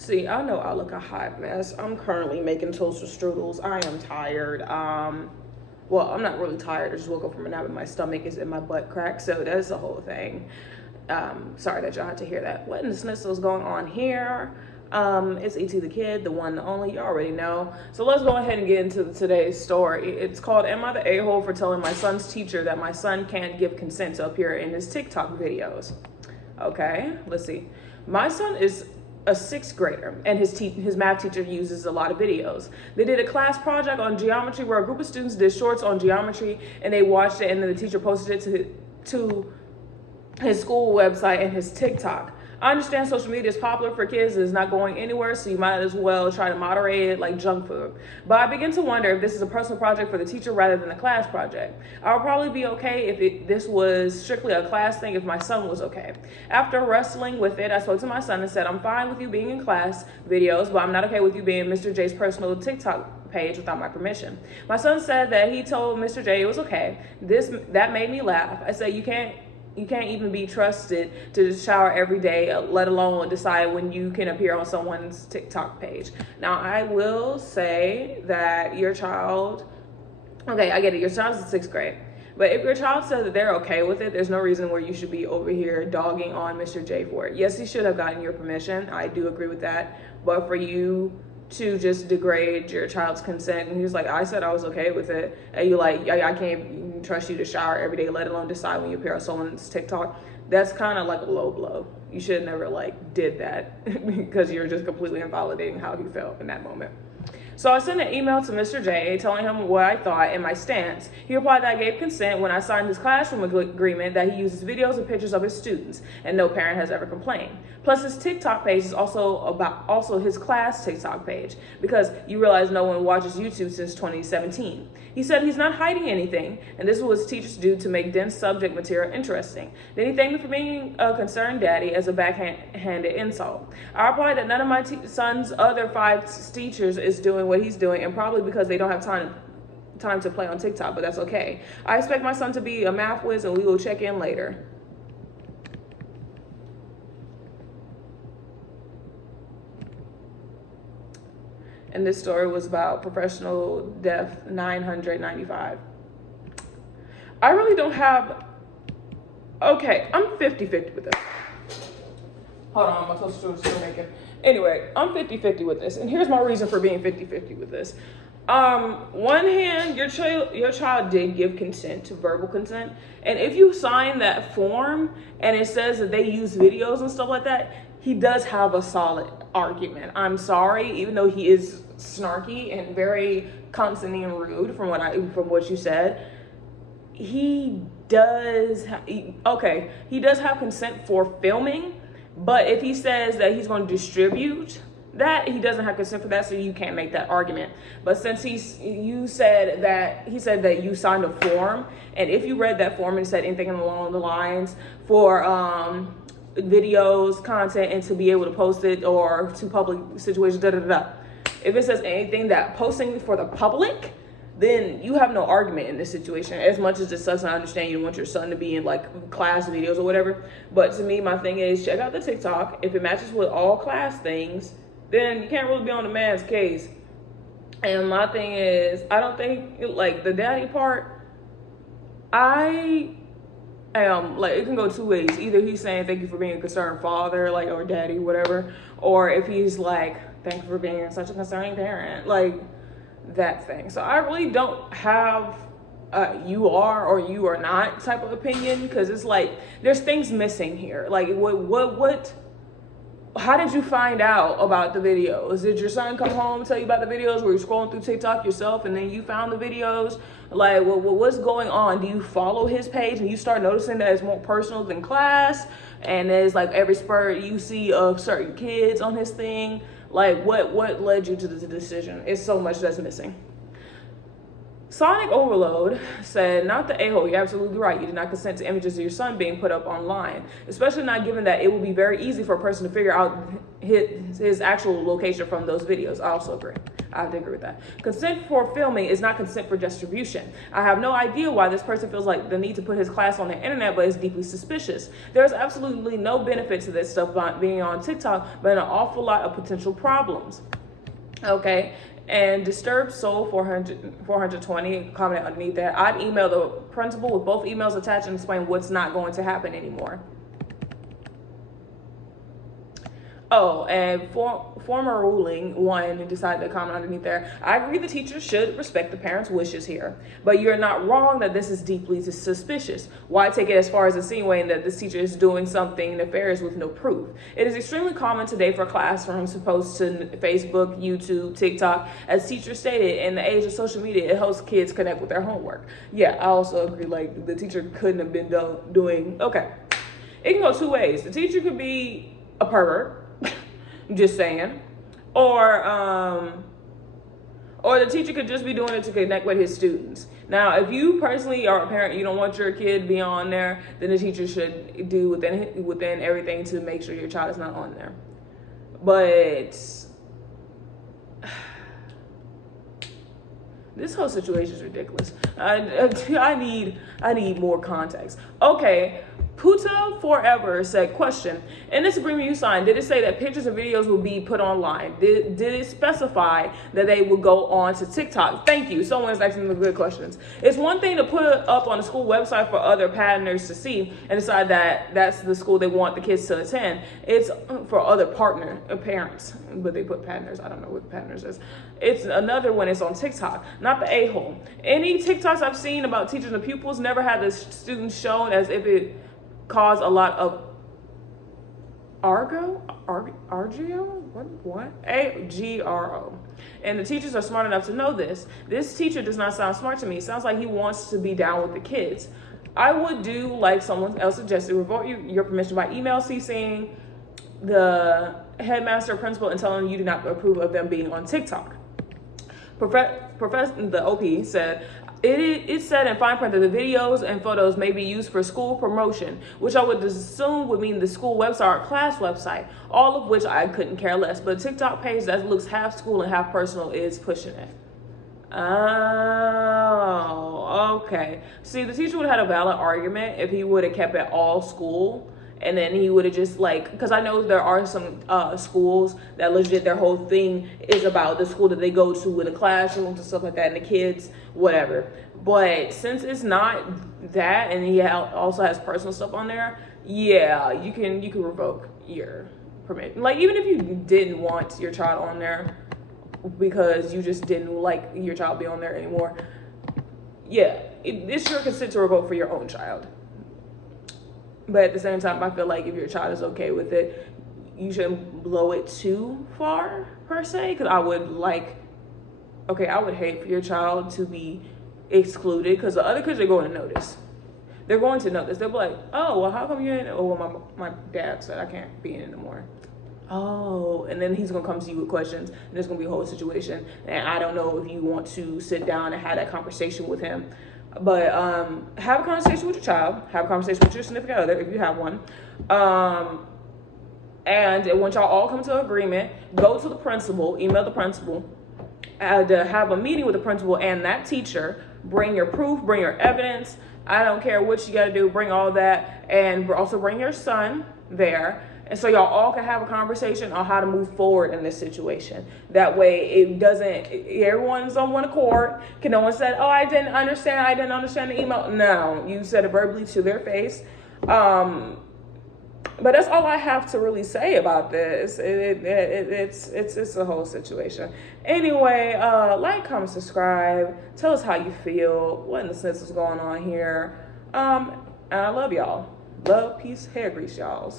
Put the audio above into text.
See, I know I look a hot mess. I'm currently making toaster strudels. I am tired. Well, I'm not really tired. I just woke up from a nap and my stomach is in my butt crack. So that's the whole thing. Sorry that y'all had to hear that. What in the snizzle is going on here? It's E.T. the Kid, the one, the only. You already know. So let's go ahead and get into today's story. It's called, Am I the A-hole for telling my son's teacher that my son can't give consent to appear in his TikTok videos? Okay, let's see. My son is a sixth grader, and his math teacher uses a lot of videos. They did a class project on geometry where a group of students did shorts on geometry, and they watched it, and then the teacher posted it to his school website and his TikTok. I understand social media is popular for kids and is not going anywhere, so you might as well try to moderate it like junk food. But I begin to wonder if this is a personal project for the teacher rather than a class project. I would probably be okay if this was strictly a class thing if my son was okay. After wrestling with it, I spoke to my son and said, I'm fine with you being in class videos, but I'm not okay with you being Mr. J's personal TikTok page without my permission. My son said that he told Mr. J it was okay. That made me laugh. I said, you can't even be trusted to shower every day, let alone decide when you can appear on someone's TikTok page. Now, I will say that your child, okay, I get it, your child's in sixth grade. But if your child says that they're okay with it, there's no reason where you should be over here dogging on Mr. J for it. Yes, he should have gotten your permission. I do agree with that. But for you to just degrade your child's consent, and he was like, I said I was okay with it, and you like, I can't trust you to shower every day, let alone decide when you appear on someone's TikTok. That's kind of like a low blow. You should have never like did that because you're just completely invalidating how he felt in that moment. So I sent an email to Mr. J telling him what I thought and my stance. He replied that I gave consent when I signed his classroom agreement that he uses videos and pictures of his students, and no parent has ever complained. Plus, his TikTok page is also his class TikTok page, because you realize no one watches YouTube since 2017. He said he's not hiding anything, and this is what teachers do to make dense subject material interesting. Then he thanked me for being a concerned daddy as a backhanded insult. I replied that none of my son's other 5 teachers is doing what he's doing, and probably because they don't have time to play on TikTok, but that's okay. I expect my son to be a math whiz, and we will check in later. And this story was about professional death 995. I really don't have, okay, I'm 50-50 with this. Hold on, my toaster is still making. Anyway, I'm 50-50 with this, and here's my reason for being 50-50 with this. One hand, your child did give consent, to verbal consent, and if you sign that form and it says that they use videos and stuff like that, he does have a solid argument. I'm sorry, even though he is snarky and very condescending and rude from what you said, he does have consent for filming. But if he says that he's going to distribute that, he doesn't have consent for that, so you can't make that argument. But since he said that you signed a form, and if you read that form and said anything along the lines for videos, content, and to be able to post it or to public situations, if it says anything that posting for the public, then you have no argument in this situation. As much as it sucks, I understand you don't want your son to be in like class videos or whatever. But to me, my thing is, check out the TikTok. If it matches with all class things, then you can't really be on the man's case. And my thing is, I don't think like the daddy part, like it can go 2 ways. Either he's saying thank you for being a concerned father, like, or daddy, whatever. Or if he's like, thank you for being such a concerning parent, like that thing. So I really don't have you are or you are not type of opinion, because it's like there's things missing here. Like what how did you find out about the videos? Did your son come home and tell you about the videos? Were you scrolling through TikTok yourself and then you found the videos? Like, what's going on? Do you follow his page and you start noticing that it's more personal than class? And there's like every spurt you see of certain kids on his thing. Like, what led you to the decision? It's so much that's missing. Sonic Overload said, not the a-hole, you're absolutely right. You did not consent to images of your son being put up online, especially not given that it will be very easy for a person to figure out his actual location from those videos. I also agree. I have to agree with that. Consent for filming is not consent for distribution. I have no idea why this person feels like the need to put his class on the internet, but is deeply suspicious. There's absolutely no benefit to this stuff being on TikTok, but an awful lot of potential problems. Okay. And Disturbed Soul 420 comment underneath that. I'd email the principal with both emails attached and explain what's not going to happen anymore. Oh, and former ruling one decided to comment underneath there. I agree the teacher should respect the parents' wishes here, but you're not wrong that this is deeply suspicious. Why take it as far as insinuating that this teacher is doing something nefarious with no proof? It is extremely common today for classrooms to post to Facebook, YouTube, TikTok. As teachers stated, in the age of social media, it helps kids connect with their homework. Yeah, I also agree, like, the teacher couldn't have been doing, okay. It can go two ways. The teacher could be a pervert, just saying, or the teacher could just be doing it to connect with his students. Now, if you personally are a parent, you don't want your kid to be on there, then the teacher should do within everything to make sure your child is not on there. But this whole situation is ridiculous. I need more context. Okay. Puta Forever said, question, in this agreement you signed, did it say that pictures and videos will be put online? Did it specify that they would go on to TikTok? Thank you. Someone's asking the good questions. It's one thing to put up on a school website for other partners to see and decide that that's the school they want the kids to attend. It's for other parents, but they put partners. I don't know what partners is. It's another when it's on TikTok, not the a-hole. Any TikToks I've seen about teachers and pupils never had the students shown as if it cause a lot of argro, agro, and the teachers are smart enough to know this. This teacher does not sound smart to me. It sounds like he wants to be down with the kids. I would do like someone else suggested, revoke your permission by email CCing the headmaster or principal and telling them you do not approve of them being on TikTok. Professor the OP said, it said in fine print that the videos and photos may be used for school promotion, which I would assume would mean the school website or class website, all of which I couldn't care less. But a TikTok page that looks half school and half personal is pushing it. Oh, okay. See, the teacher would have had a valid argument if he would have kept it all school. And then he would have just like, because I know there are some schools that legit their whole thing is about the school that they go to with the classrooms and stuff like that and the kids, whatever. But since it's not that and he also has personal stuff on there, yeah, you can revoke your permit. Like even if you didn't want your child on there because you just didn't like your child be on there anymore, yeah, it's your consent to revoke for your own child. But at the same time, I feel like if your child is okay with it, you shouldn't blow it too far, per se. Because I would hate for your child to be excluded. Because the other kids are going to notice. They're going to notice. They'll be like, oh, well, how come you ain't? Oh, well, my dad said I can't be in anymore. Oh, and then he's going to come to you with questions. And there's going to be a whole situation. And I don't know if you want to sit down and have that conversation with him. But have a conversation with your child, have a conversation with your significant other if you have one, and once y'all all come to an agreement, go to the principal, email the principal, have a meeting with the principal and that teacher. Bring your proof, bring your evidence. I don't care what you got to do, bring all that, and also bring your son there. And so y'all all can have a conversation on how to move forward in this situation. That way it doesn't, everyone's on one accord. Can no one say, oh, I didn't understand the email. No, you said it verbally to their face. But that's all I have to really say about this. It's a whole situation. Anyway, like, comment, subscribe. Tell us how you feel. What in the sense is going on here. And I love y'all. Love, peace, hair grease, y'all.